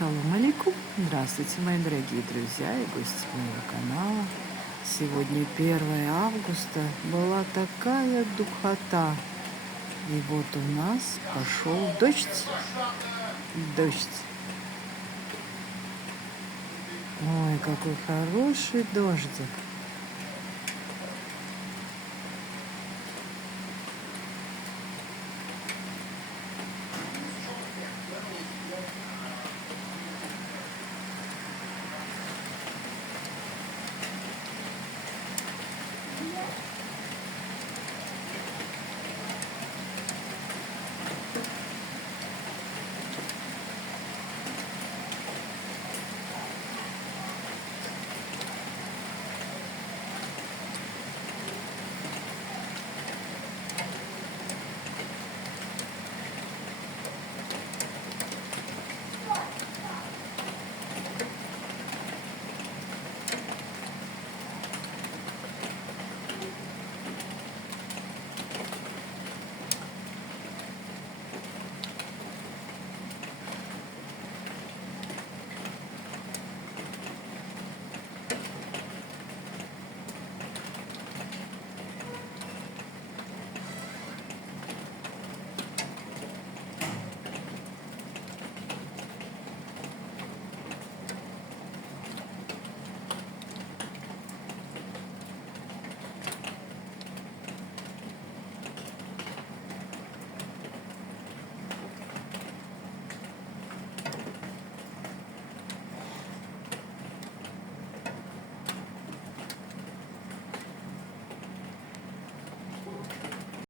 Ассаламу алейкум. Здравствуйте, мои дорогие друзья и гости моего канала. Сегодня 1 августа. Была такая духота. И вот у нас пошел дождь. Дождь. Ой, какой хороший дождик.